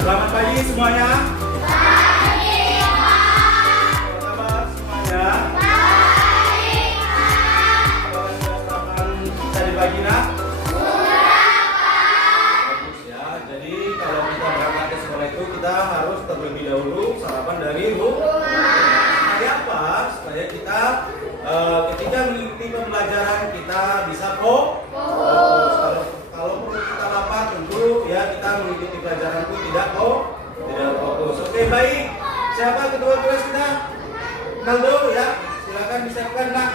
Selamat pagi semuanya. Pagi, Pak. Apa kabar semuanya? Baik, Pak. Apakah sudah sarapan tadi pagi nak? Sudah, Pak. Bagus ya. Jadi kalau kita berangkat ke sekolah itu kita harus terlebih dahulu sarapan dari rumah. Supaya apa? Supaya kita ketika mengikuti pembelajaran kita bisa fokus. Kalau perlu kita lapar tentu ya kita mengikuti pelajaran itu tidak fokus. Oke baik. Siapa ketua kelas kita? Naldo ya. Silakan disiapkan nak.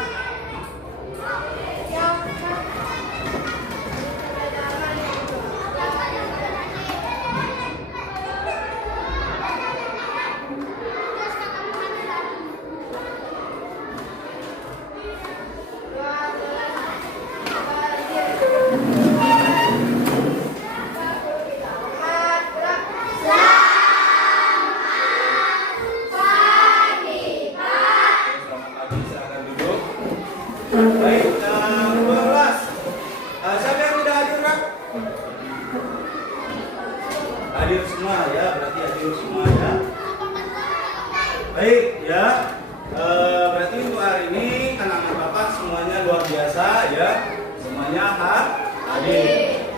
Selamat pagi, silakan duduk. Baik, 12. Siapa yang tidak hadir, Kak? Hadir semua ya, berarti hadir semua ya. Baik ya. Berarti untuk hari ini anak-anak Bapak semuanya luar biasa ya. Semuanya hadir.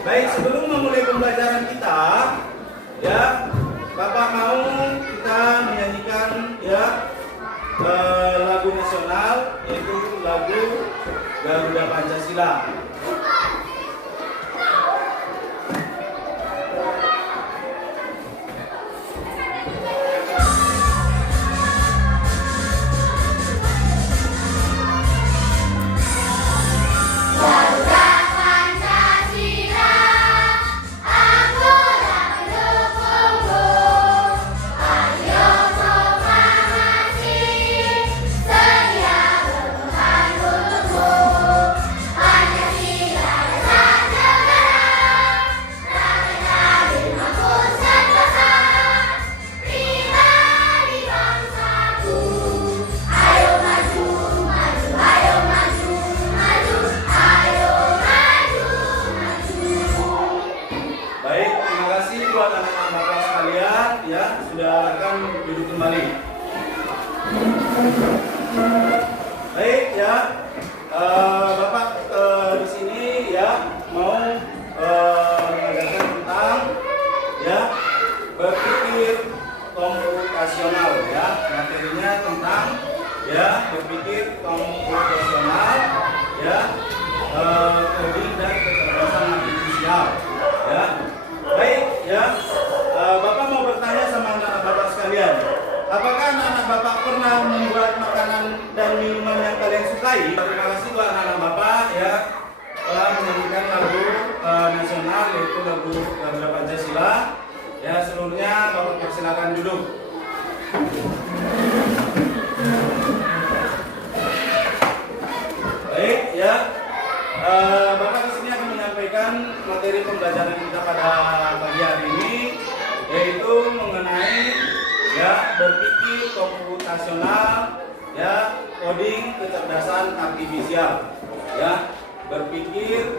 Baik, sebelum memulai pembelajaran kita ya, Bapak mau kita menyanyikan ya lagu nasional, yaitu lagu Garuda Pancasila. Garuda Pancasila, akulah pendukungmu. Ayo proklamasi, sedia bertahan untukmu. Pancasila dasar negara, rakyat adil makmur sentosa, pribadi bangsaku. Ayo maju, maju, ayo maju, maju, ayo maju, maju. Baik, terima kasih buat anak-anak Bapak sekalian ya, sudah akan duduk kembali. Baik ya, Bapak di sini ya mau mengajarkan tentang ya berpikir komputasional ya, materinya tentang ya berpikir komputasional ya, coding dan kecerdasan artifisial ya. Baik ya, Bapak mau bertanya sama anak-anak Bapak sekalian, apakah anak-anak Bapak pernah membuat makanan dan minuman yang kalian sukai? Terima kasih buat anak-anak Bapak ya telah menyanyikan lagu nasional, yaitu lagu Garuda Pancasila ya. Seluruhnya Bapak persilakan duduk. Baik ya, Bapak di sini akan menyampaikan materi pembelajaran kita pada pagi hari ini, yaitu mengenai ya berpikir komputasional ya, coding kecerdasan artifisial ya, berpikir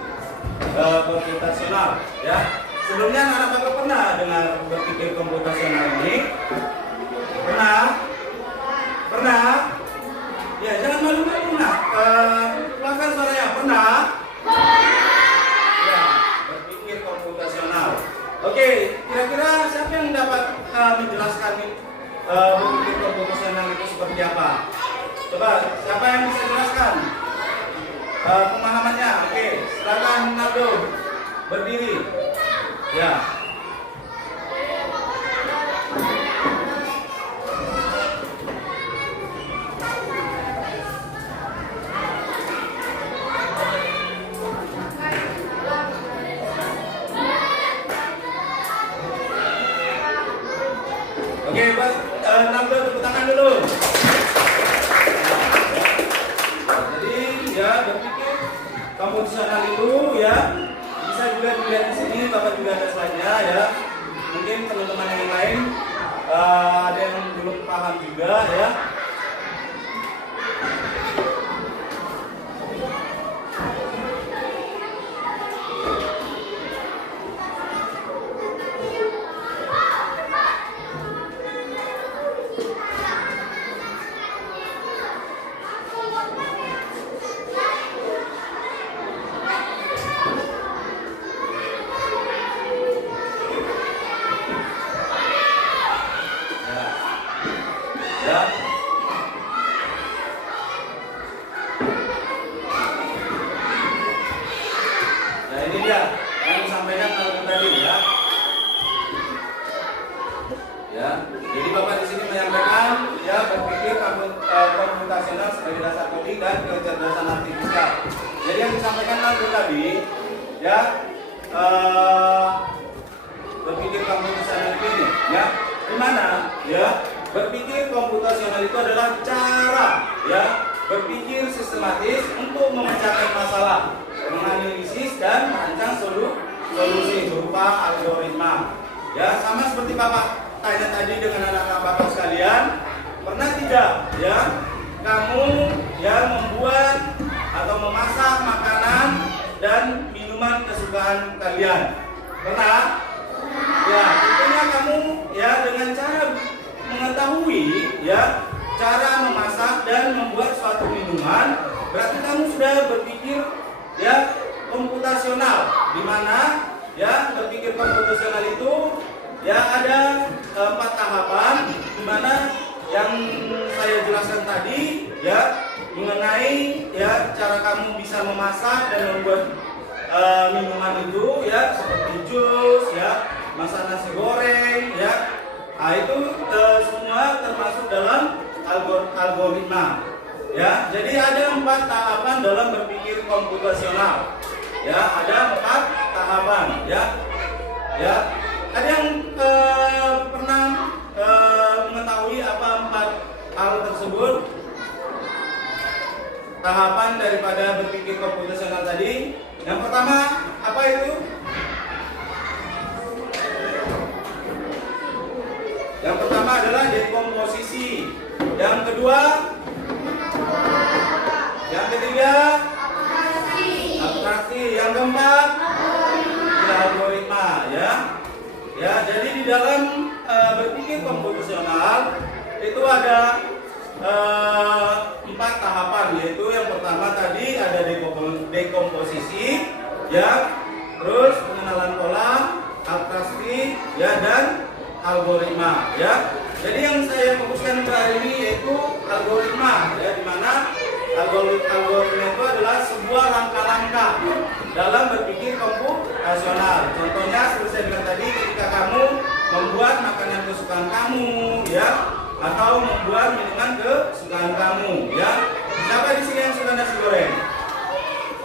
komputasional ya. Sebelumnya anak Bapak pernah dengar berpikir komputasional ini? Pernah? Ya, jangan malu-malu nak. Keluarkan suaranya. Pernah? Ya, berpikir komputasional. Oke, kira-kira siapa yang dapat menjelaskan berpikir komputasional itu seperti apa? Coba, siapa yang bisa jelaskan pemahamannya? Oke, silakan Naldo berdiri. Ya. Oke, buat Naldo tepuk tangan dulu. Jadi ya berpikir komputasional itu ya bisa juga dilihat di sini, Bapak juga ada slide-nya ya. Mungkin teman-teman yang lain ada yang belum paham juga ya. sistematis untuk memecahkan masalah, menganalisis dan merancang solusi berupa algoritma. Ya, sama seperti Bapak tanya tadi dengan anak-anak Bapak sekalian, pernah tidak ya kamu yang membuat atau memasak makanan dan minuman kesukaan kalian? Pernah? Ya, tentunya kamu ya dengan cara mengetahui ya cara memasak dan membuat suatu minuman, berarti kamu sudah berpikir ya komputasional, di mana ya berpikir komputasional itu ya ada 4 tahapan, di mana yang saya jelaskan tadi ya mengenai ya cara kamu bisa memasak dan membuat minuman itu ya seperti jus ya, masak nasi goreng ya. Nah, itu semua termasuk dalam algoritma. Ya, jadi ada 4 tahapan dalam berpikir komputasional. Ya, ada 4 tahapan. Ya, ya. Ada yang pernah mengetahui apa 4 hal tersebut? Tahapan daripada berpikir komputasional tadi. Yang pertama apa itu? Yang pertama adalah dekomposisi. Yang kedua, yang ketiga, abstraksi. Yang keempat, algoritma. Ya, ya. Jadi di dalam berpikir komputasional itu ada 4 tahapan, yaitu yang pertama tadi ada dekomposisi, ya, terus pengenalan pola, abstraksi, ya, dan algoritma, ya. Jadi yang saya fokuskan hari ini yaitu algoritma, ya, di mana algoritma itu adalah sebuah langkah-langkah dalam berpikir komputasional. Contohnya seperti saya bilang tadi, ketika kamu membuat makanan kesukaan kamu, ya, atau membuat minuman kesukaan kamu, ya. Siapa di sini yang suka nasi goreng?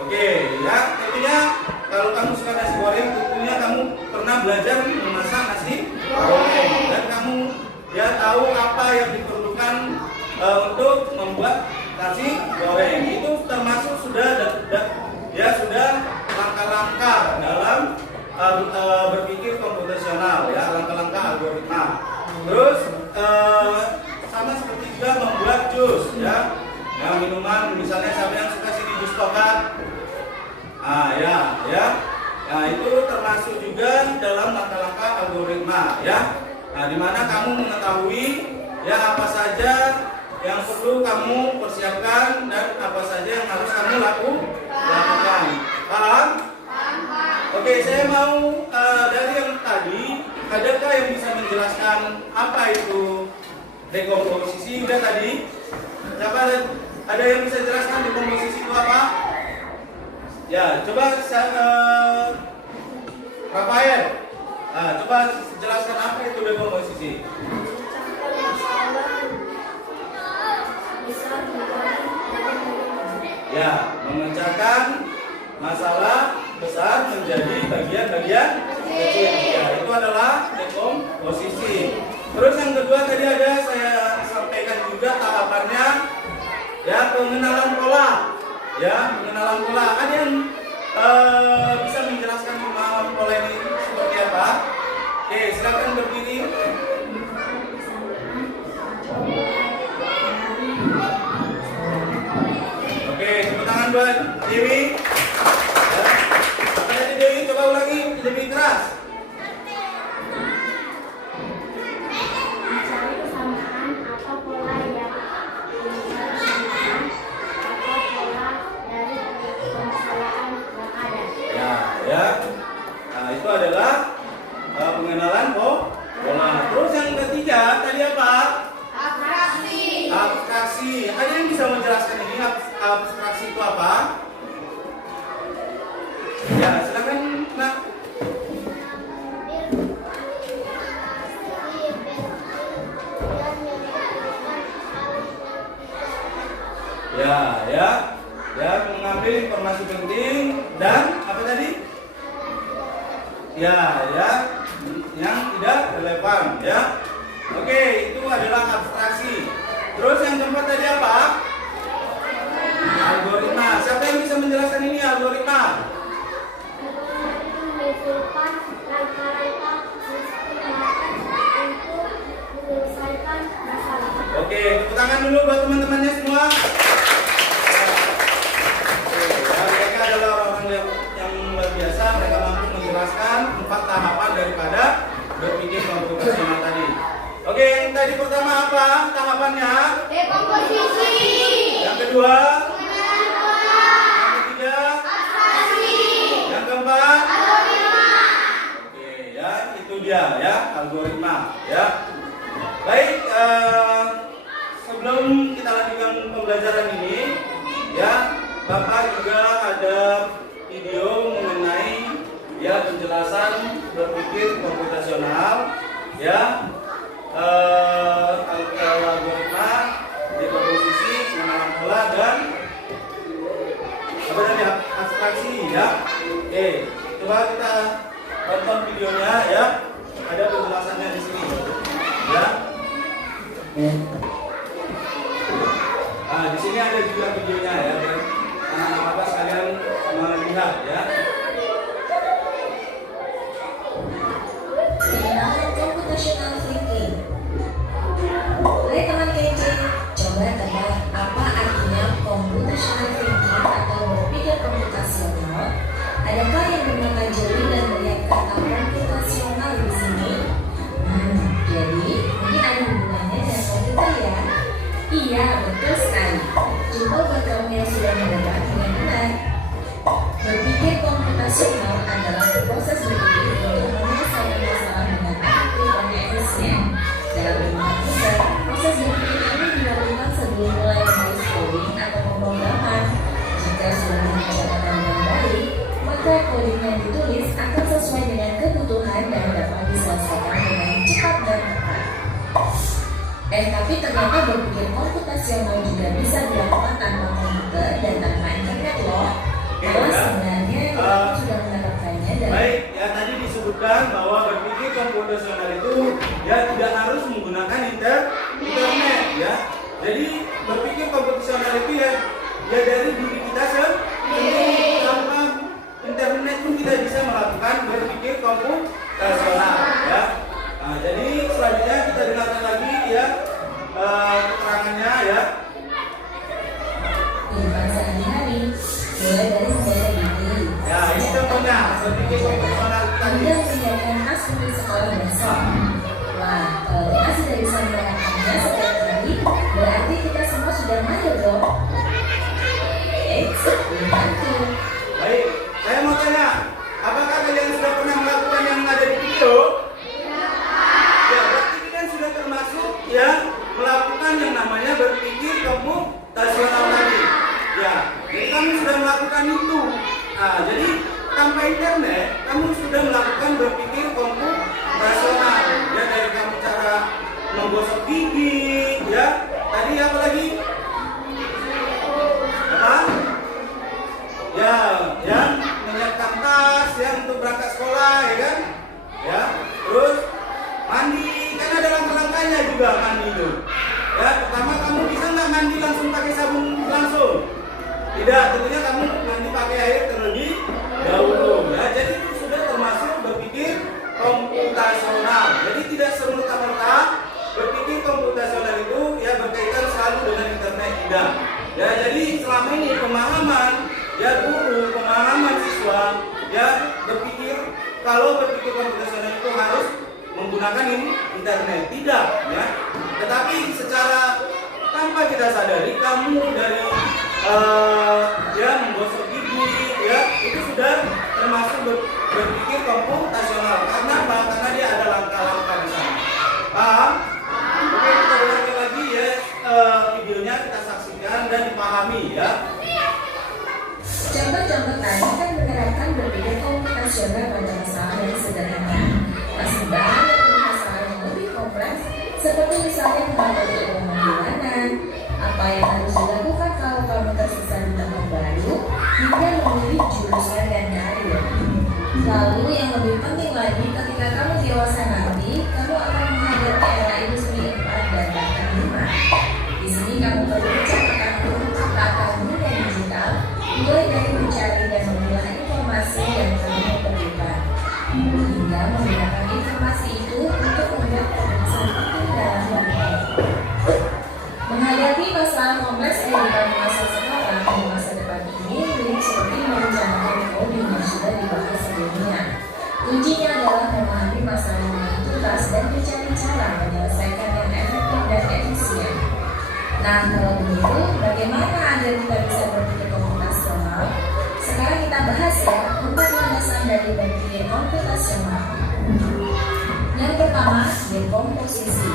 Oke, ya, tentunya kalau kamu suka nasi goreng, tentunya kamu pernah belajar memasak nasi goreng dan kamu ya tahu apa yang diperlukan untuk membuat nasi goreng. Itu termasuk sudah langkah-langkah dalam berpikir komputasional, ya, langkah-langkah algoritma. Terus sama seperti juga membuat jus, ya, minuman, misalnya siapa yang suka sini jus tokat, ya, nah itu termasuk juga dalam langkah-langkah algoritma, ya. Nah, di mana kamu mengetahui ya apa saja yang perlu kamu persiapkan dan apa saja yang harus kamu lakukan. Paham? Oke, saya mau dari yang tadi, adakah yang bisa menjelaskan apa itu dekomposisi? Udah tadi. Siapa ada yang bisa jelaskan dekomposisi itu apa? Ya, coba Rafael. Coba jelaskan apa itu dekomposisi. Ya, memecahkan masalah besar menjadi bagian-bagian kecil. Ya, itu adalah dekomposisi. Terus yang kedua tadi ada saya sampaikan juga tahapannya, ya, pengenalan pola. Ya, pengenalan pola. Ada yang bisa menjelaskan pengenalan pola ini seperti apa? Oke, silakan berdiri. Oke, tepuk tangan buat Dewi. Ya. Apa tadi Dewi? Coba ulangi lebih keras. Mencari kesamaan atau pola yang diinginkan atau pola dari permasalahan yang ada. Ya. Nah, itu adalah pengenalan pola. Terus yang ketiga tadi apa? Abstraksi. Abstraksi. Ada yang bisa menjelaskan ini abstraksi itu apa? Ya, silakan, Nak. Ya, mengambil informasi penting dan apa tadi? Ya, yang tidak relevan, ya. Oke, itu adalah abstraksi. Terus yang keempat tadi apa? bisa menjelaskan ini algoritma? Algoritma itu mengumpulkan rangka-rangka sistematis untuk menyelesaikan masalah. Oke, tepuk tangan dulu buat teman-temannya semua. Mereka adalah orang-orang yang luar biasa. Mereka mampu menjelaskan 4 tahapan daripada berpikir komputasional tadi. Oke, yang tadi pertama apa tahapannya? Dekomposisi. Yang kedua? Pengenalan pola. Yang ketiga? Abstraksi. Yang keempat? Algoritma. Oke, ya itu dia ya algoritma ya. Baik, sebelum kita lanjutkan pembelajaran ini, ya Bapak juga ada video mengenai ya penjelasan berpikir komputasional, ya algoritma, dekomposisi, pengenalan pola dan apa tadi abstraksi ya. Oke, coba kita tonton videonya ya. Ada penjelasannya di sini ya. Nah, di sini ada juga videonya ya. Dan anak-anak Bapak sekalian melihat ya. Pengenalan computational thinking. Hai teman kece, coba tebak apa artinya computational thinking atau berpikir komputasional? Adakah yang mempelajari dan melihat kata komputasional di sini? Jadi mungkin ada hubungannya dengan komputer ya? Iya, betul sekali. Coba buat kamu yang sudah menebak dengan benar. Berpikir komputasional adalah proses berpikir untuk menyelesaikan masalah dengan efektif dan efisien. Dalam berpikir, proses berpikir ini dilakukan sebelum mulai menulis coding atau pemrograman. Jika sudah direncanakan dengan baik, maka coding yang ditulis akan sesuai dengan kebutuhan dan dapat diselesaikan dengan cepat dan tepat. Tapi ternyata berpikir komputasional juga bisa dilakukan tanpa komputer dan tanpa internet loh. Malah sebenarnya kita sudah mendapatkannya dari... Baik, ya tadi disebutkan bahwa berpikir komputasional itu ya tidak harus menggunakan internet ya. Jadi berpikir komputasional itu ya dari diri kita sendiri, tanpa internet pun kita bisa melakukan berpikir komputasional ya. Nah, jadi selanjutnya kita dengarkan lagi ya keterangannya ya. Kehidupan sehari-hari, mulai dari membaca buku. Ya, ini contohnya berpikir komputasional tadi. Anda menyiapkan tas untuk sekolah besok. Wah, kalau kita sudah bisa melakukannya setiap hari, berarti kita semua sudah mahir dong. Belum tentu. Baik, saya mau tanya, apakah kalian sudah pernah melakukan yang ada di video? Ya, berarti kalian sudah termasuk ya melakukan yang namanya berpikir komputasional tadi. Ya, jadi kamu sudah melakukan itu. Nah, jadi tanpa internet, kamu sudah melakukan berpikir komputasional. Ya, dari kamu cara menggosok gigi, ya. Tadi apa lagi? Apa? Ya, yang menyiapkan tas, yang untuk berangkat sekolah, ya kan? Ya, terus mandi, kan ada langkah-langkahnya juga mandi itu. Ya, pertama kamu bisa nggak mandi langsung pakai sabun langsung? Tidak, tentunya kamu mandi pakai air terlebih dahulu. Ya, jadi itu sudah termasuk berpikir komputasional. Jadi tidak serta-merta berpikir komputasional itu ya berkaitan selalu dengan internet, tidak. Ya, jadi selama ini pemahaman ya guru, pemahaman siswa ya berpikir kalau berpikir komputasional itu harus menggunakan internet, tidak ya. Tetapi secara tanpa kita sadari kamu dari ya menggosok gigi ya itu sudah termasuk berpikir komputasional. Karena apa? Karena dia ada langkah-langkah di sana. Paham? Oke, kita dengarkan lagi ya videonya, kita saksikan dan dipahami ya. Contoh-contoh tadi kan menerapkan berpikir komputasional pada masalah yang sederhana. Masih banyak masalah yang lebih kompleks, seperti misalnya menghadapi keuangan bulanan, apa yang harus dilakukan kalau kamu tersisa di tempat baru, hingga memilih jurusan dan karir. Lalu yang lebih penting lagi, ketika kamu dewasa nanti, kamu akan menghadapi era industri 4 dan bahkan 5. Di sini kamu perlu catatan kamu dunia digital, mulai dari dekomposisi.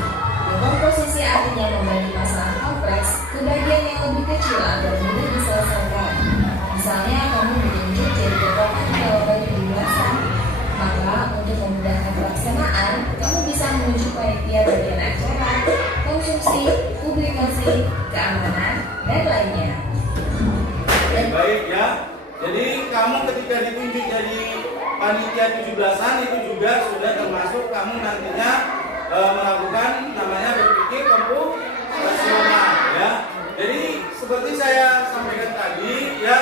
Dekomposisi artinya membagi masalah kompleks ke bagian yang lebih kecil agar mudah diselesaikan. Misalnya kamu bikin cut jadi potongan kalau baju dimasak. Maka untuk memudahkan pelaksanaan, kamu bisa menunjuk panitia bagian acara, konsumsi, publikasi, keamanan, dan lainnya. Baik ya. Jadi kamu ketika ditunjuk jadi panitia 17-an itu juga sudah termasuk kamu nantinya melakukan namanya berpikir komputasional ya. Jadi seperti saya sampaikan tadi ya,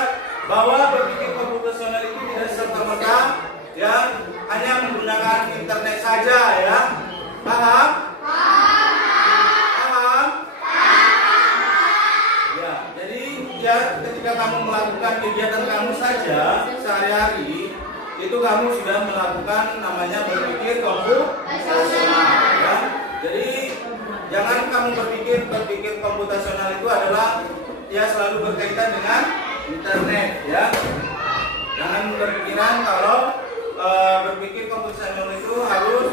bahwa berpikir komputasional itu tidak serta-merta ya hanya menggunakan internet saja ya. Paham? Paham? Ya, jadi ya ketika kamu melakukan kegiatan kamu saja sehari-hari itu kamu sudah melakukan namanya berpikir komputasional ya. Jadi jangan kamu berpikir komputasional itu adalah ya selalu berkaitan dengan internet ya. Jangan berpikiran kalau berpikir komputasional itu harus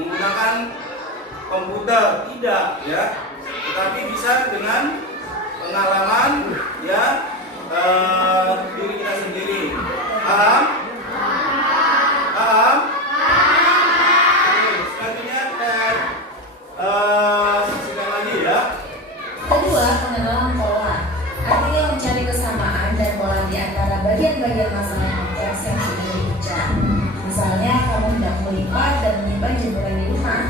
menggunakan komputer, tidak ya. Tetapi bisa dengan pengalaman ya diri kita sendiri. Paham? Paham? Oke, selanjutnya kita saksikan lagi ya. Kedua, pengenalan pola. Artinya mencari kesamaan dan pola di antara bagian-bagian masalah kompleks yang sudah dipecah. Misalnya, kamu hendak melipat dan menyimpan jemuran di rumah,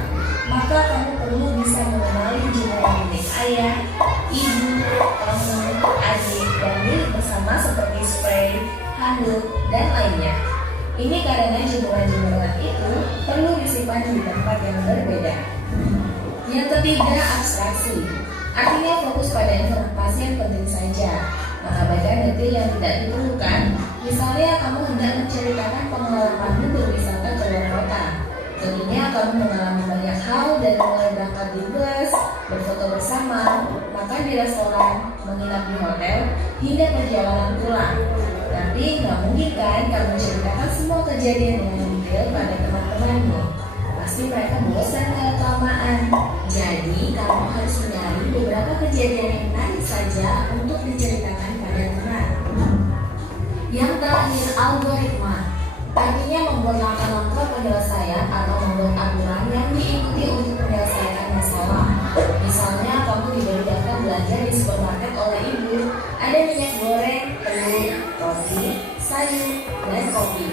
maka kamu perlu bisa mengenali jemuran milik ayah, ibu, kamu, adik, dan milik bersama seperti spray, handuk, dan lainnya. Ini karena jemuran-jemuran itu perlu disimpan di tempat yang berbeda. Yang ketiga, abstraksi. Artinya fokus pada informasi yang penting saja, mengabaikan detail yang tidak diperlukan. Misalnya kamu hendak menceritakan pengalamanmu berwisata ke luar kota. Tentunya kamu mengalami banyak hal dari mulai berangkat di bus, berfoto bersama, makan di restoran, menginap di hotel, hingga perjalanan pulang. Tapi nggak mungkin kan kamu menceritakan semua kejadian dengan detail pada teman-temanmu. Pasti mereka bosan kalau kelamaan. Jadi kamu harus mencari beberapa kejadian yang menarik saja untuk diceritakan pada teman. Yang terakhir, algoritma. Artinya membuat langkah-langkah penyelesaian atau membuat aturan yang diikuti untuk menyelesaikan masalah. Misalnya kamu diberi daftar belanja di supermarket oleh ibu. Ada minyak goreng, telur, roti, sayur, dan kopi.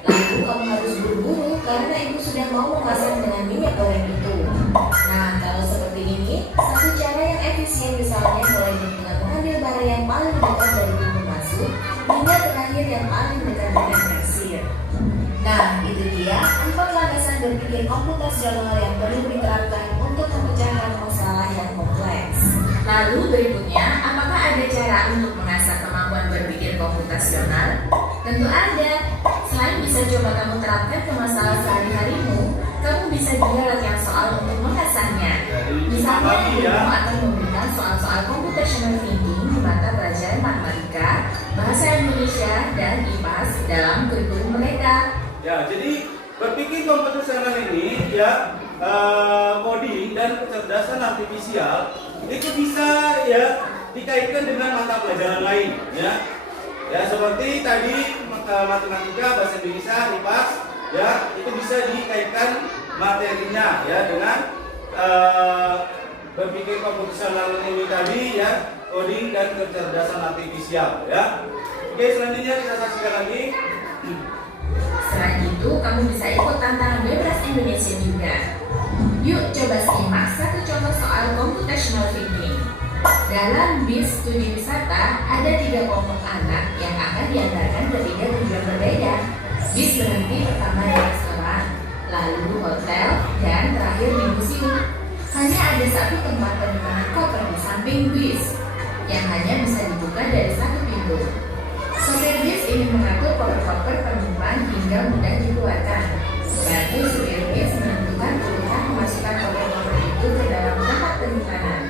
Lalu kamu harus buru-buru karena ibu sudah mau memasak dengan minyak goreng itu. Nah, kalau seperti ini, satu cara yang efisien misalnya mulai dengan mengambil barang yang paling dekat dari pintu masuk hingga terakhir yang paling dekat dengan kasir. Nah, itu dia 4 landasan berpikir komputasional yang perlu diterapkan untuk memecahkan masalah yang kompleks. Lalu berikutnya, apakah ada cara untuk mengasah kemampuan berpikir komputasional? Tentu ada. Selain bisa coba kamu terapkan ke masalah sehari-harimu, kamu bisa juga latihan soal untuk mengasahnya. Misalnya, kamu akan memberikan soal-soal computational thinking di mata pelajaran matematika, bahasa Indonesia, dan IPAS dalam kurikulum mereka. Ya, jadi berpikir komputasional ini ya coding dan kecerdasan artifisial itu bisa ya dikaitkan dengan mata pelajaran lain ya. Ya seperti tadi matematika, bahasa Indonesia, IPAS ya itu bisa dikaitkan materinya ya dengan berpikir komputasional ini tadi ya, coding dan kecerdasan artifisial ya. Oke, selanjutnya kita saksikan lagi. Selain itu, kamu bisa ikut tantangan bebas Indonesia juga. Yuk coba simak satu contoh soal computational thinking. Dalam bis studi wisata, ada 3 kelompok anak yang akan diantarkan ke 3 tujuan berbeda. Bis berhenti pertama di restoran, lalu hotel, dan terakhir di museum. Hanya ada 1 tempat penyimpanan koper di samping bis, yang hanya bisa dibuka dari 1 pintu. Sopir bis ingin mengatur koper-koper penyimpan hingga mudah dikeluarkan. Lalu supir bis menentukan urutan memasukkan koper-koper itu ke dalam tempat penyimpanan.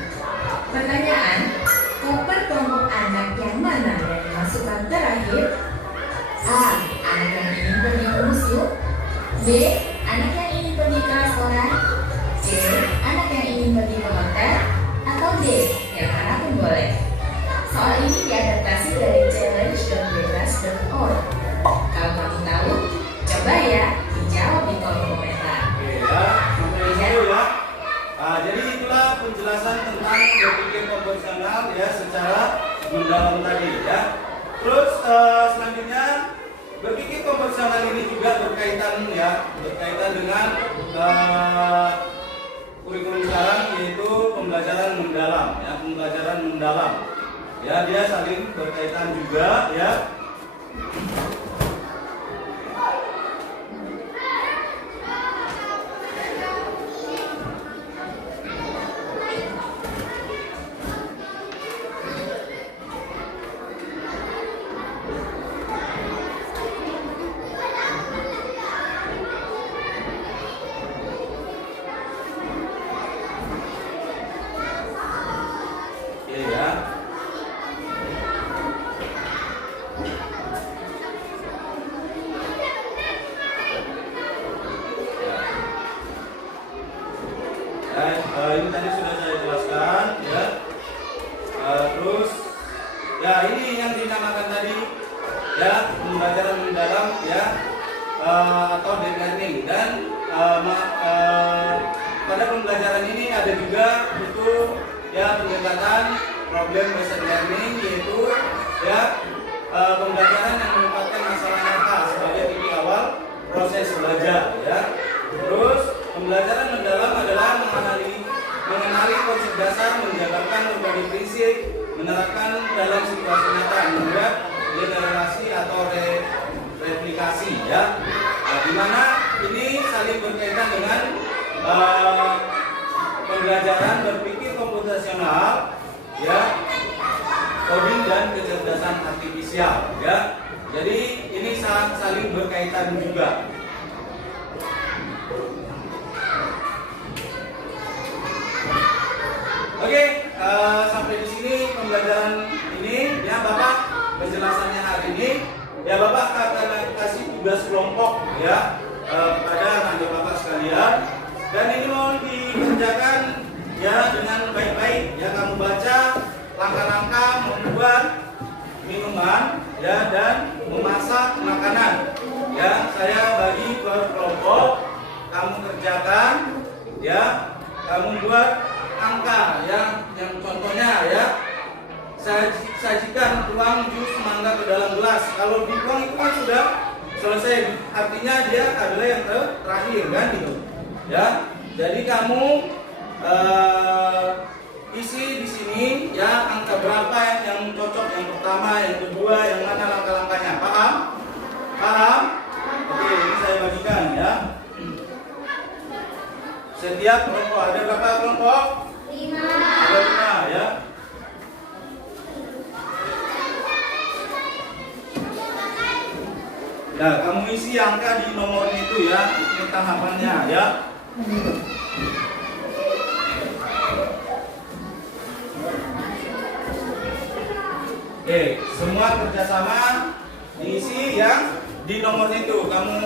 Pertanyaan, koper kelompok anak yang mana yang dimasukkan terakhir? A. Anak yang ingin pergi ke museum. B. Anak yang ingin pergi ke restoran. C. Ya, dia saling berkaitan juga, ya. Oke, ya. Ini tadi sudah saya jelaskan, ya. Terus, ya ini yang dinamakan tadi, ya, pembelajaran mendalam, ya, atau deep learning. Dan pada pembelajaran ini ada juga itu, ya, pendekatan problem based learning, yaitu, ya, pembelajaran yang menempatkan masalah nyata sebagai titik awal proses belajar, ya. Terus pembelajaran mendalam adalah mengenali konsep dasar, menjabarkan berbagai prinsip, menerapkan dalam situasi nyata, membuat generasi atau replikasi, ya. Nah, di mana ini saling berkaitan dengan pembelajaran berpikir komputasional, ya, coding dan kecerdasan artifisial, ya. Jadi ini saling berkaitan juga. Oke, sampai di sini pembelajaran ini, ya, Bapak penjelasannya hari ini, ya. Bapak akan kasih tugas kelompok, ya, kepada anak Bapak sekalian, dan ini mohon dikerjakan, ya, dengan baik-baik, ya. Kamu baca langkah-langkah membuat minuman, ya, dan memasak makanan, ya. Saya bagi per kelompok, kamu kerjakan, ya. Kamu buat angka, ya, yang contohnya, ya, sajikan tuang jus mangga ke dalam gelas. Kalau dituang itu kan sudah selesai, artinya dia adalah yang terakhir, kan, gitu, ya. Jadi kamu isi di sini, ya, angka berapa yang cocok, yang pertama, yang kedua, yang mana langkah-langkahnya, paham? Paham? Oke, ini saya bagikan, ya. Setiap kelompok ada berapa kelompok? 5. Ada 5, ya. Nah, kamu isi angka di nomor itu, ya. Ini tahapannya, ya. Oke, semua kerjasama diisi yang di nomor itu. Kamu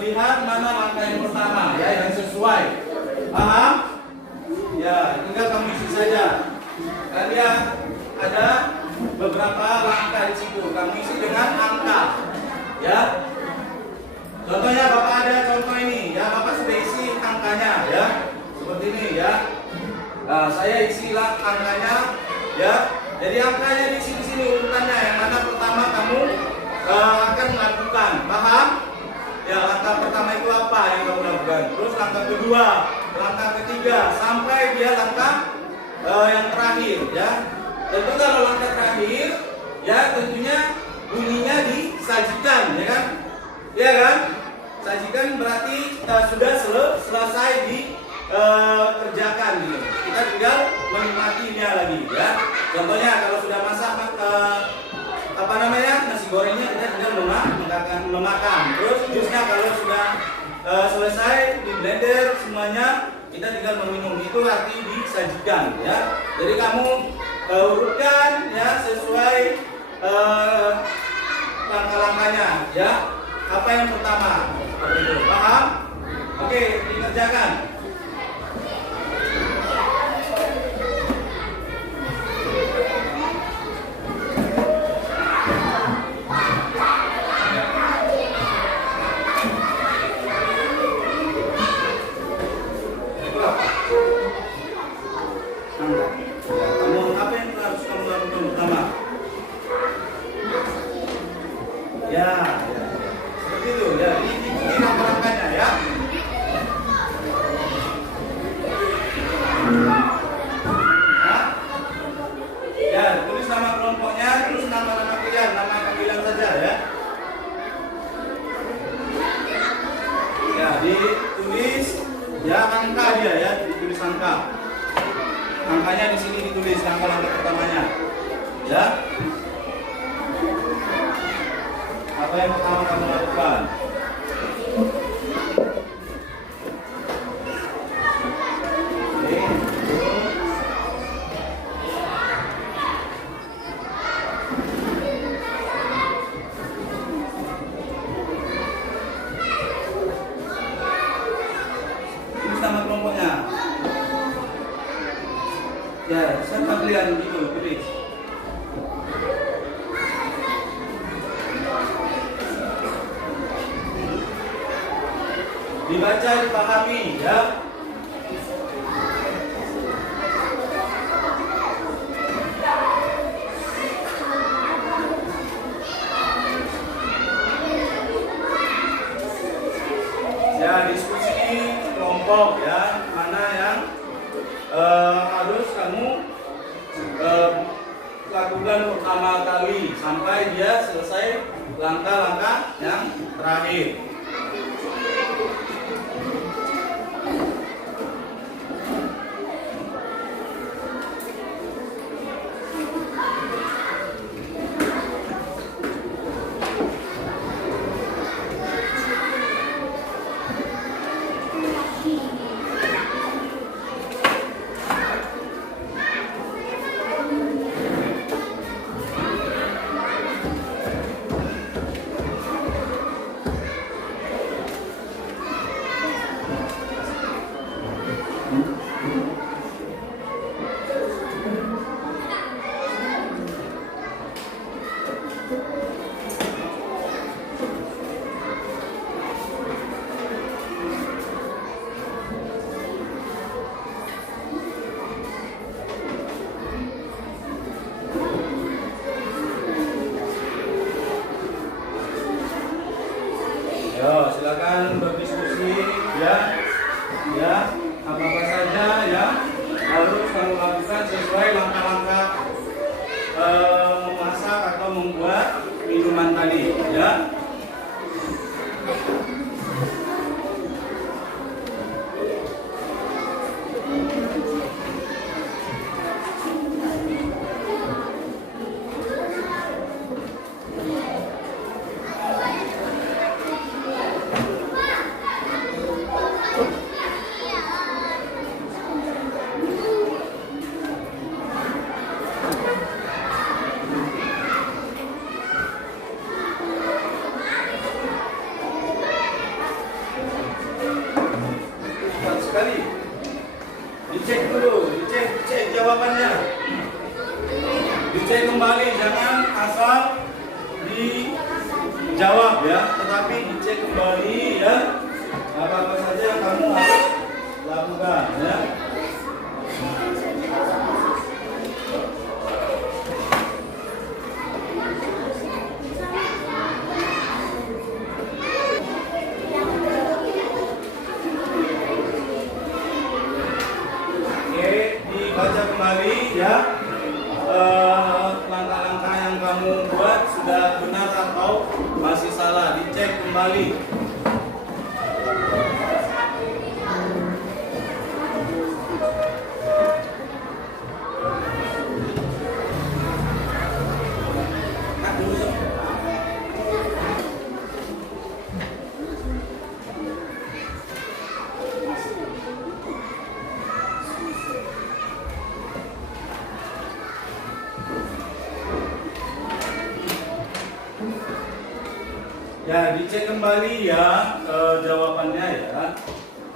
lihat mana langkah yang pertama, ya, yang sesuai. Paham? Ya, tinggal kamu isi saja. Dan ya, ada beberapa langkah di situ. Kamu isi dengan angka, ya. Contohnya Bapak ada contoh ini, ya. Bapak sudah isi angkanya, ya. Seperti ini, ya. Nah, saya isilah angkanya, ya. Jadi angkanya di sini urutannya. Yang mana pertama kamu akan melakukan, paham? Ya, langkah pertama itu apa yang kamu lakukan? Terus langkah kedua, langkah ketiga, sampai dia langkah yang terakhir, ya. Tentu kalau langkah terakhir, ya, tentunya bunyinya disajikan, ya kan? Ya kan? Sajikan berarti sudah selesai dikerjakan, gitu. Kita tinggal menikmatinya lagi, ya. Contohnya kalau sudah masak nasi gorengnya, kita tinggal memakan. Terus jusnya kalau sudah selesai di blender semuanya, kita tinggal meminum. Itu arti disajikan, ya. Jadi kamu urutkan, ya, sesuai langkah-langkahnya, ya. Apa yang pertama? Seperti itu. Paham? Oke, dikerjakan. Apa yang harus kamu lakukan pertama? Ya, seperti itu, ya. Ini langkah-langkahnya, ya. Ya, ditulis ya angka dia ya, ditulis angka. Angkanya di sini ditulis langkah-langkah pertamanya. Ya. Apa yang pertama kamu lakukan? Oke. Tulis nama kelompoknya. Ya, siapa kalian gitu, tulis. Dibaca, dipahami, ya. Ya, diskusi kelompok ya, mana yang harus kamu lakukan pertama kali sampai dia selesai langkah-langkah yang terakhir. Yo, silakan berdiskusi ya. Ya, apa-apa saja ya harus kamu lakukan sesuai langkah-langkah memasak atau membuat minuman tadi ya. Cepat sekali. Dicek dulu, dicek jawabannya. Dicek kembali, jangan asal dijawab ya, tetapi dicek kembali ya. Apa-apa saja yang kamu harus lakukan ya. Baca kembali ya, langkah-langkah yang kamu buat sudah benar atau masih salah, dicek kembali. Ya, dicek kembali ya jawabannya ya,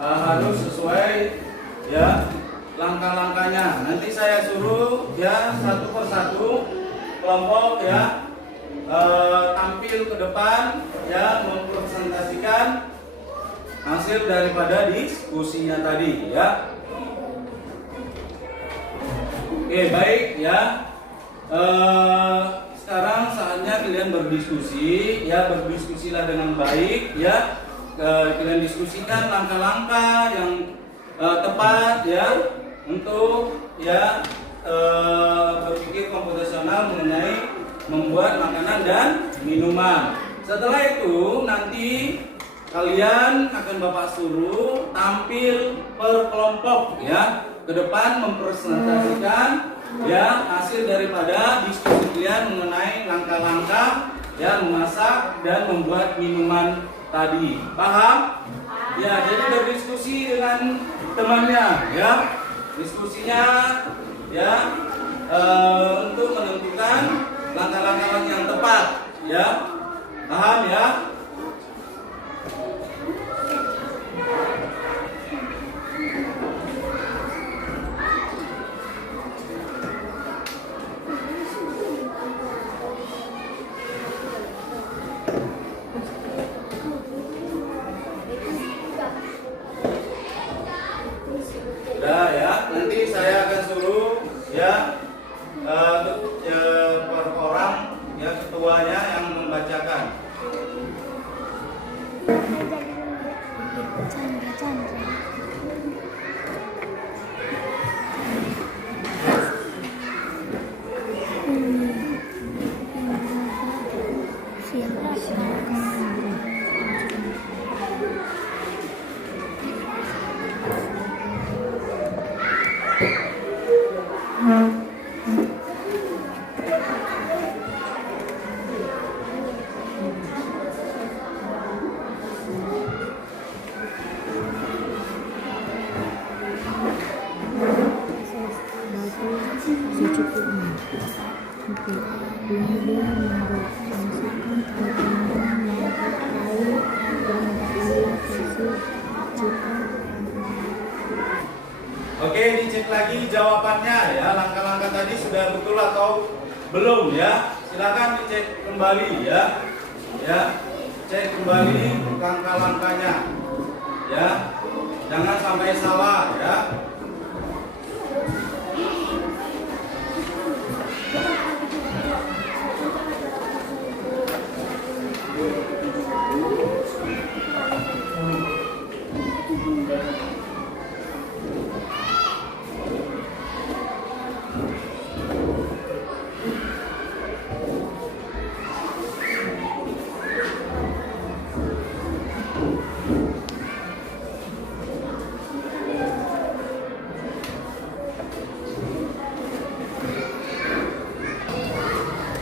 harus sesuai ya langkah-langkahnya. Nanti saya suruh ya satu persatu kelompok ya tampil ke depan ya, mempresentasikan hasil daripada diskusinya tadi ya. Oke, baik ya. Sekarang saatnya kalian berdiskusi ya, berdiskusilah dengan baik ya. Kalian diskusikan langkah-langkah yang tepat ya untuk ya berpikir komputasional mengenai membuat makanan dan minuman. Setelah itu nanti kalian akan Bapak suruh tampil per kelompok ya, ke depan mempresentasikan ya hasil daripada diskusi kalian mengenai langkah-langkah ya memasak dan membuat minuman tadi. Paham? Ya, jadi berdiskusi dengan temannya ya. Diskusinya ya untuk menentukan langkah-langkah yang tepat ya. Paham ya? Udah ya, nanti saya akan suruh ya per orang ya ketuanya yang membacakan. secukupnya untuk kemudian membuat masakan kemudian membuat lalu dan membuat kasih jika. Oke, dicek lagi jawabannya ya. Langkah-langkah tadi sudah betul atau belum ya? Silakan dicek kembali ya. Ya, cek kembali langkah-langkahnya. Ya, jangan sampai salah ya.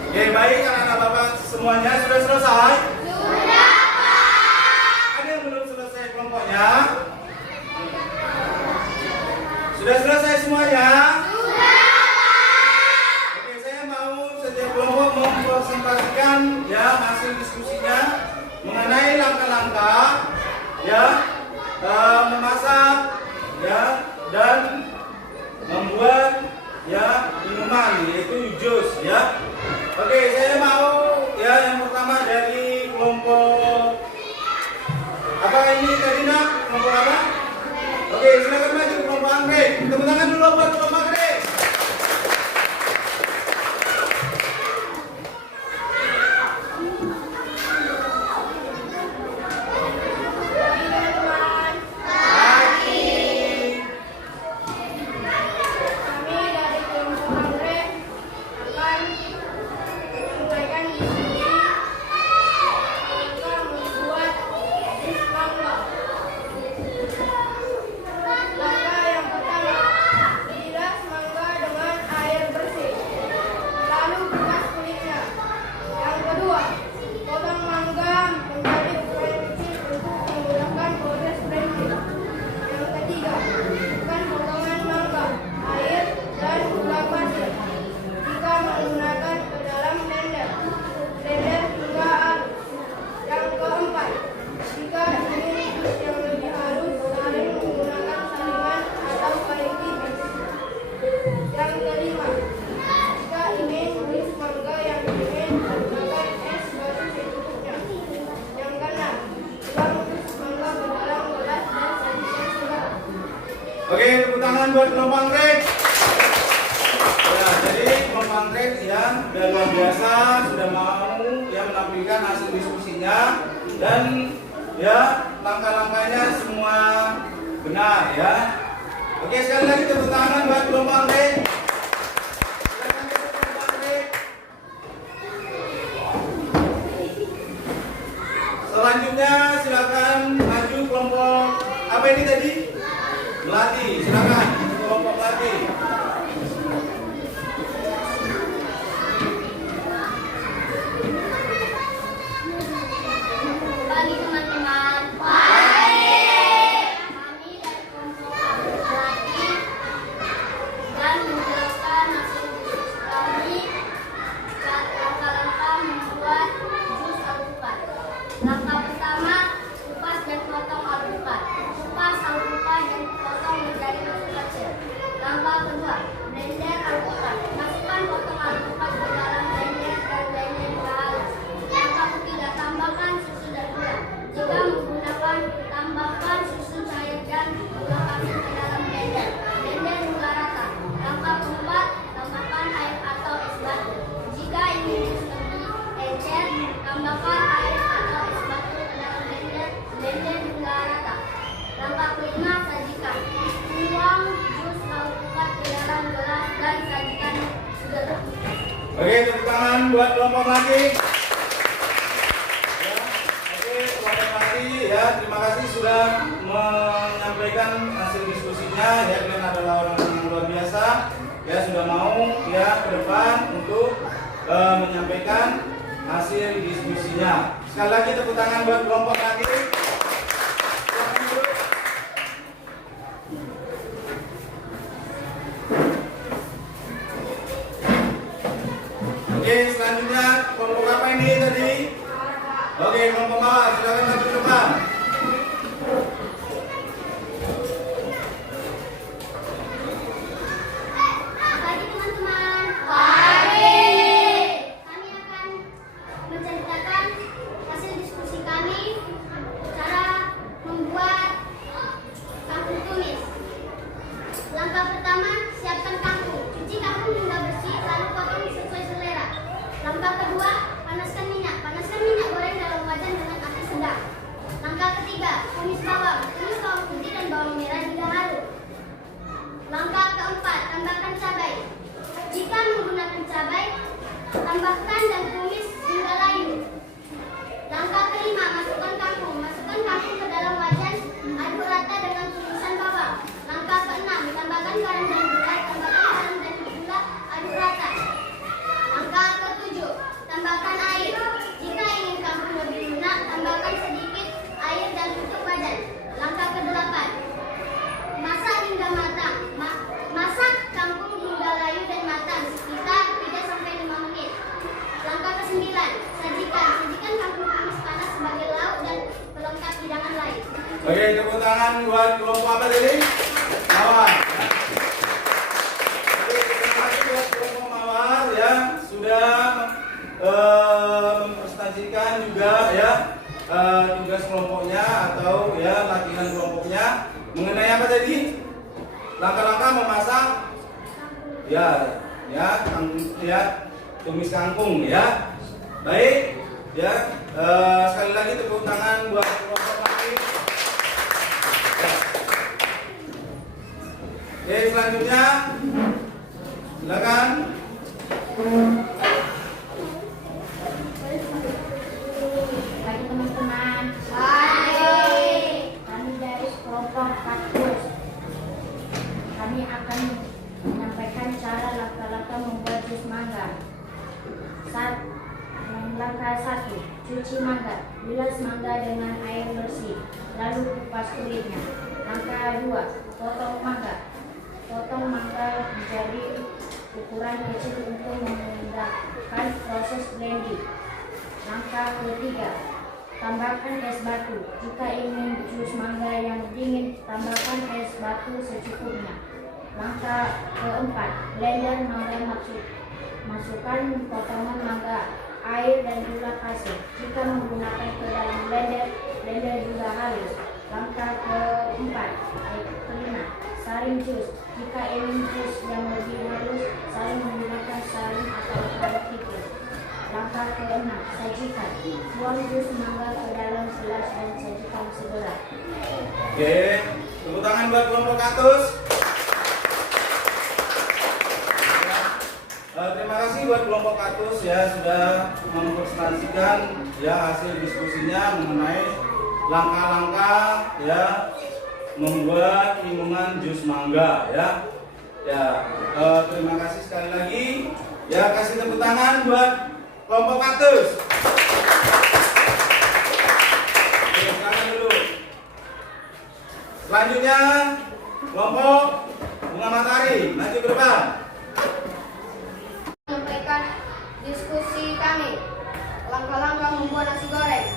Oke, baik anak-anak Bapak semuanya sudah selesai? Sudah, Pak. Ada yang belum selesai kelompoknya? Sudah selesai semuanya? Sudah, Pak. Oke, saya mau setiap kelompok mempresentasikan ya hasil diskusinya mengenai langkah-langkah ya memasak ya dan membuat ya minuman yaitu jus ya. Oke, saya mau ya yang pertama dari kelompok apa ini tadi nak? Kelompok apa? Oke, silakan maju kelompok anggrek. Tepuk tangan dulu buat kelompok anggrek. Kami dari kelompok anggrek akan menyampaikan diskusi tentang membuat jus mangga. Langkah yang pertama, bilas mangga dengan air bersih, lalu kupas kulitnya. Yang kedua, potong mangga menjadi ukuran kecil untuk memudahkan proses blending. Yang ketiga, masukkan potongan mangga, air, dan gula pasir. Jika menggunakan ke dalam blender hingga halus. Yang keempat, jika ingin jus yang lebih halus, saring menggunakan saringan atau kain tipis. Yang kelima, jika ingin jus mangga yang dingin, gunakan es batu secukupnya. Yang keenam, tuang jus mangga ke dalam gelas dan sajikan segera. Oke, tepuk tangan buat kelompok anggrek. Ya, jadi kelompok anggrek ya sudah luar biasa, sudah mau ya menampilkan hasil diskusinya dan ya langkah-langkahnya semua benar ya. Oke, sekali lagi tepuk tangan buat kelompok anggrek. Silakan duduk, kelompok anggrek. Selanjutnya silakan ini tadi? Melati. Silakan kelompok melati. Pagi teman-teman. Baik. Kami dari kelompok melati dan menjelaskan hasil diskusi kami langkah-langkah membuat jus alpukat. Langkah pertama, kupas dan potong alpukat. Kupas alpukat dan potong menjadi mangkuk kecil. Langkah kedua, blender alpukat. Masukkan potong alpukat ke dalam blender dan blender hingga halus. Langkah ketiga, tambahkan susu dan gula. Jika menggunakan, tambahkan susu cair dan gula pasir ke dalam blender. Blender hingga rata. Langkah keempat, tambahkan air atau es batu. Jika ingin jus lebih encer, tambahkan air atau es batu ke dalam blender. Blender hingga rata. Langkah kelima, sajikan. Tuang jus alpukat ke dalam gelas dan sajikan segera. Oke, tepuk tangan buat kelompok melati. Ya, oke, kelompok melati ya, terima kasih sudah menyampaikan hasil diskusinya. Ya, kalian adalah orang yang luar biasa. Ya, sudah mau ya ke depan untuk menyampaikan hasil diskusinya. Sekali lagi tepuk tangan buat kelompok melati. Oke, selanjutnya kelompok apa ini tadi? Oke, kelompok mawar, silakan maju ke depan. Pagi teman-teman. Pagi. Kami akan menceritakan hasil diskusi kami cara membuat kangkung tumis. Langkah pertama, siapkan kangkung. Cuci kangkung hingga bersih, lalu potong sesuai selera. Langkah kedua, panaskan minyak. Panaskan minyak goreng dalam wajan dengan api sedang. Langkah ketiga, tumis bawang. Tumis bawang putih dan bawang merah hingga halus. Langkah keempat, tambahkan cabai. Jika menggunakan cabai, tambahkan dan tumis hingga layu. Langkah kelima, masukkan kangkung. Masukkan kangkung ke dalam wajan, aduk rata dengan tumisan bawang. Langkah keenam, tambahkan garam dan gula. Tambahkan garam dan gula, aduk rata. Langkah ketujuh, tambahkan air. Jika ingin kangkung lebih lunak, tambahkan sedikit air dan tutup wajan. Langkah kedelapan, masak hingga matang. Masak kangkung hingga layu dan matang sekitar 3-5 menit. Langkah ke-9, sajikan. Sajikan kangkung tumis panas sebagai lauk dan pelengkap hidangan lain. Oke, tepuk tangan buat kelompok apa tadi? Mawar. Ya. Oke, terima kasih buat kelompok mawar ya sudah mempresentasikan juga ya tugas kelompoknya atau ya latihan kelompoknya mengenai apa tadi? Langkah-langkah memasak ya tumis kangkung ya. Baik ya, sekali lagi tepuk tangan buat kelompok lagi. Oke, selanjutnya silakan. Pagi teman-teman. Baik. Kami dari kelompok kaktus. Kami akan menyampaikan cara langkah-langkah membuat jus mangga. Langkah 1, cuci mangga. Bilas mangga dengan air bersih, lalu kupas kulitnya. Langkah 2, potong mangga. Potong mangga menjadi ukuran kecil untuk memudahkan proses blending. Langkah ketiga, tambahkan es batu. Jika ingin jus mangga yang dingin, tambahkan es batu secukupnya. Langkah keempat, blender mangga. Masukkan potongan mangga, air dan gula pasir. Jika menggunakan ke dalam blender, blender juga halus. Langkah keempat, kelima, saring jus. Jika ingin jus yang lebih halus, saring menggunakan saring atau alat tipis. Langkah keenam, sajikan. Tuang jus mangga ke dalam gelas dan sajikan segera. Oke, tepuk tangan buat kelompok kaktus. Terima kasih buat kelompok kaktus ya sudah mempresentasikan ya hasil diskusinya mengenai langkah-langkah ya membuat minuman jus mangga ya. Ya, terima kasih sekali lagi. Ya, kasih tepuk tangan buat kelompok kaktus. Oke, silakan dulu. Selanjutnya kelompok bunga matahari, maju ke depan. Menyampaikan diskusi kami. Langkah-langkah membuat nasi goreng.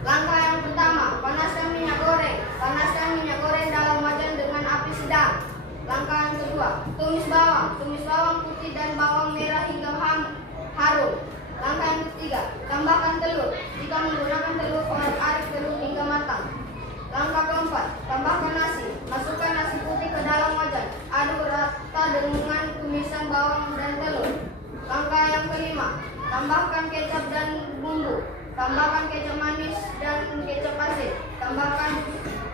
Langkah yang pertama, panaskan minyak goreng. Panaskan minyak goreng dalam wajan dengan api sedang. Langkah yang kedua, tumis bawang. Tumis bawang putih dan bawang merah hingga harum. Langkah yang ketiga, tambahkan telur. Jika menggunakan telur, orak-arik telur hingga matang. Langkah keempat, tambahkan nasi. Masukkan nasi putih ke dalam wajan. Aduk rata dengan tumisan bawang dan telur. Langkah yang kelima, tambahkan kecap dan bumbu. Tambahkan kecap manis dan kecap asin. Tambahkan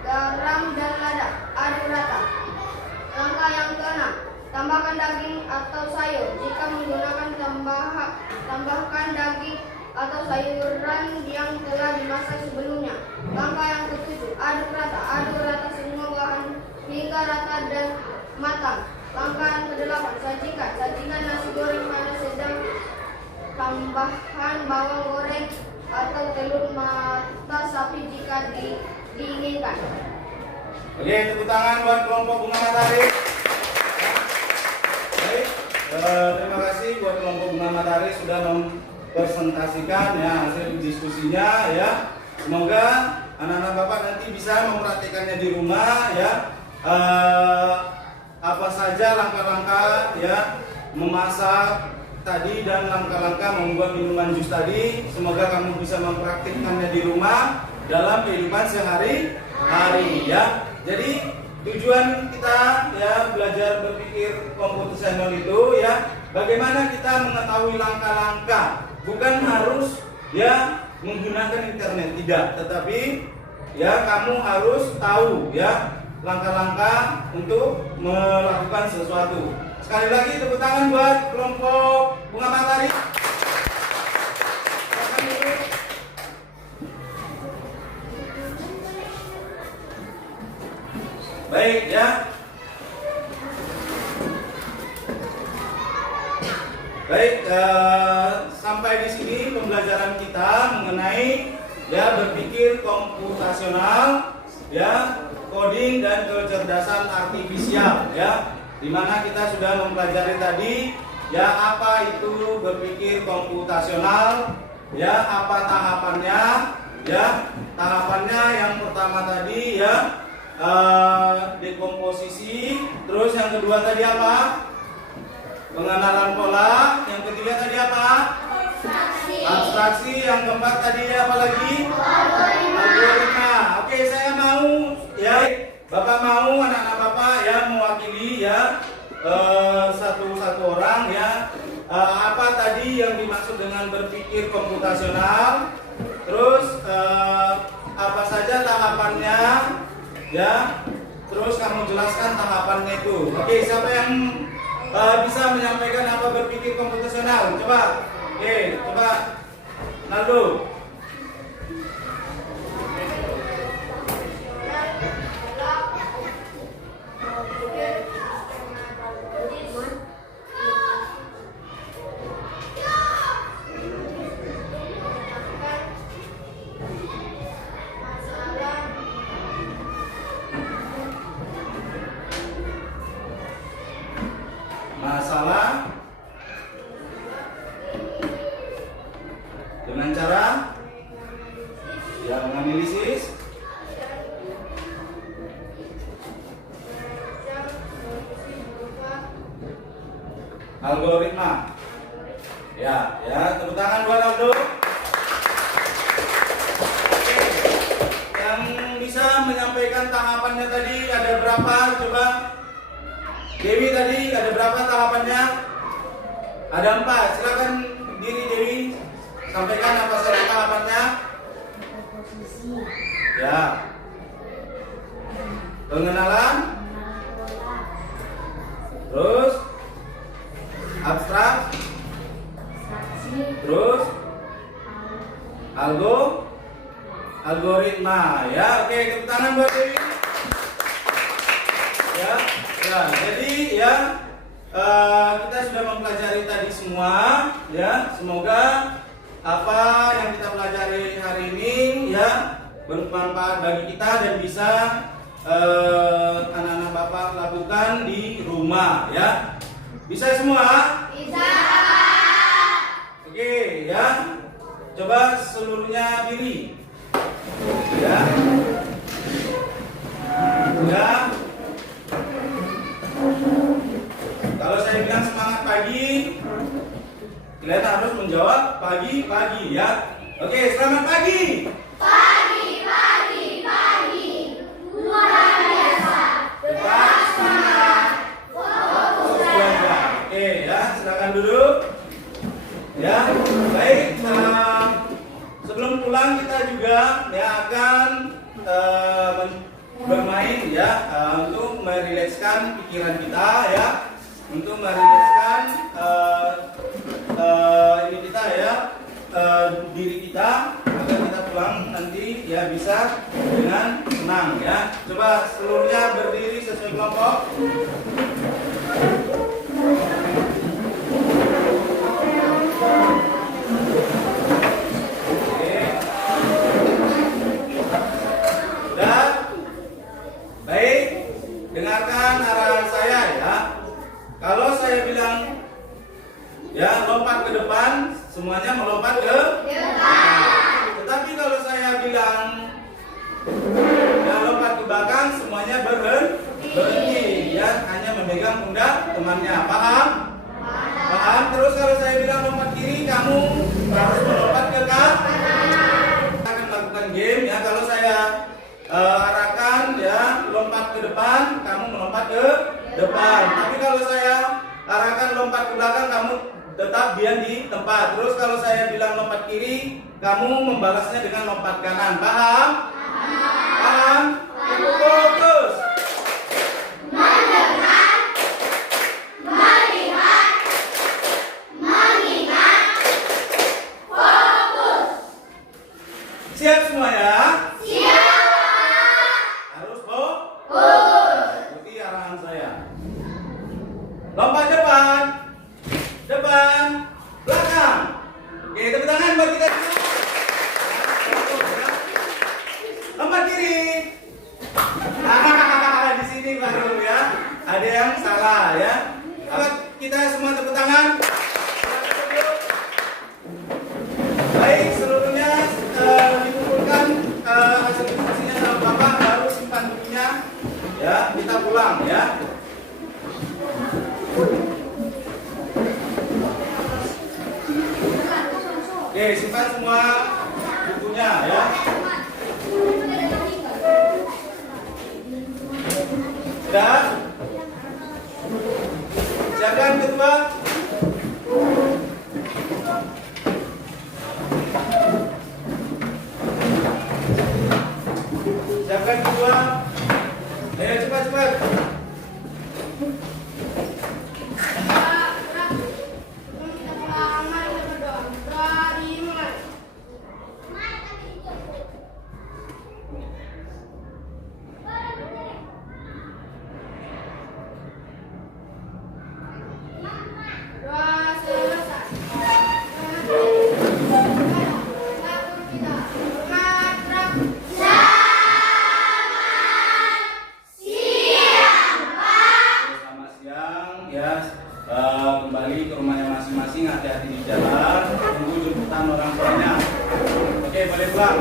garam dan lada. Aduk rata. Langkah yang keenam, tambahkan daging atau sayur. Jika menggunakan tambahkan daging atau sayuran yang telah dimasak sebelumnya. Langkah yang ketujuh, aduk rata. Aduk rata semua bahan hingga rata dan matang. Langkah yang kedelapan, sajikan. Sajikan nasi goreng panas sedang. Tambahkan bawang goreng atau telur mata sapi jika diinginkan. Oke, tepuk tangan buat kelompok bunga matahari. Baik, terima kasih buat kelompok bunga matahari sudah mempresentasikan ya hasil diskusinya ya. Semoga anak-anak Bapak nanti bisa mempraktikannya di rumah ya. Apa saja langkah-langkah ya memasak tadi dan langkah-langkah membuat minuman jus tadi, semoga kamu bisa mempraktikkannya di rumah dalam kehidupan sehari-hari ya. Jadi tujuan kita ya belajar berpikir komputasional itu ya bagaimana kita mengetahui langkah-langkah, bukan harus ya menggunakan internet, tidak, tetapi ya kamu harus tahu ya langkah-langkah untuk melakukan sesuatu. Sekali lagi tepuk tangan buat kelompok bunga matahari. Baik ya. Baik, sampai di sini pembelajaran kita mengenai ya berpikir komputasional, ya coding dan kecerdasan artifisial ya. Dimana kita sudah mempelajari tadi ya apa itu berpikir komputasional, ya apa tahapannya, ya tahapannya yang pertama tadi ya dekomposisi, terus yang kedua tadi apa? Pengenalan pola, yang ketiga tadi apa? Abstraksi, yang keempat tadi apa lagi? Algoritma. Oke, saya mau ya Bapak mau anak-anak Bapak ya mewakili ya satu orang ya apa tadi yang dimaksud dengan berpikir komputasional, terus apa saja tahapannya ya, terus kamu jelaskan tahapannya itu. Oke, siapa yang bisa menyampaikan apa berpikir komputasional? Coba. Oke, coba Naldo. Masalah dengan cara ya menganalisis, algoritma. Ya, tepuk tangan buat Aldo. Yang bisa menyampaikan tahapannya tadi ada berapa? Coba Dewi tadi ada berapa tahapannya? Ada 4. Silakan diri Dewi sampaikan apa saja tahapannya. Ya. Pengenalan. Terus abstrak. Terus algoritma ya. Oke, tepuk tangan buat Dewi. Ya, jadi ya kita sudah mempelajari tadi semua ya. Semoga apa yang kita pelajari hari ini ya bermanfaat bagi kita dan bisa anak-anak Bapak lakukan di rumah ya. Bisa semua? Bisa. Oke ya. Coba seluruhnya diri. Ya. Udah. Kalau saya bilang semangat pagi, kalian harus menjawab pagi ya. Oke, selamat pagi. Pagi. Luar biasa. Tetap semangat. Fokus belajar. Oke ya, silakan duduk. Ya, baik. Sebelum pulang kita juga ya akan bermain ya untuk merilekskan pikiran kita ya, untuk merilekskan ini kita ya diri kita agar kita pulang nanti ya bisa dengan tenang ya. Coba seluruhnya berdiri sesuai kelompok. Baik, dengarkan arahan saya ya. Kalau saya bilang ya lompat ke depan, semuanya melompat ke depan. Tetapi kalau saya bilang ya lompat ke belakang, semuanya berhenti ya, hanya memegang pundak temannya. Paham? Paham? Terus kalau saya bilang lompat kiri, kamu harus melompat ke kanan. Kita akan melakukan game ya. Kalau saya arahkan ya lompat ke depan, kamu melompat ke depan. Tapi kalau saya arahkan lompat ke belakang, kamu tetap diam di tempat. Terus kalau saya bilang lompat kiri, kamu membalasnya dengan lompat kanan. Paham? Paham? Fokus. Mendengar, melihat, mengingat, fokus. Siap semua ya? Siap. Harus fokus. Ikuti arahan saya. Lompat depan, belakang. Oke, tepuk tangan buat kita. Lompat kiri. Di sini baru ya. Ada yang salah ya. Kita semua tepuk tangan. Baik, seluruhnya dikumpulkan hasil diskusinya sama Bapak, baru simpan bukunya. Ya, kita pulang ya. Oke, simpan semua bukunya ya. Sudah? Siapkan ketua. Siapkan ketua. Ayo cepat. Kembali ke rumahnya masing-masing, hati-hati di jalan, tunggu jemputan orang tuanya. Oke, boleh pulang.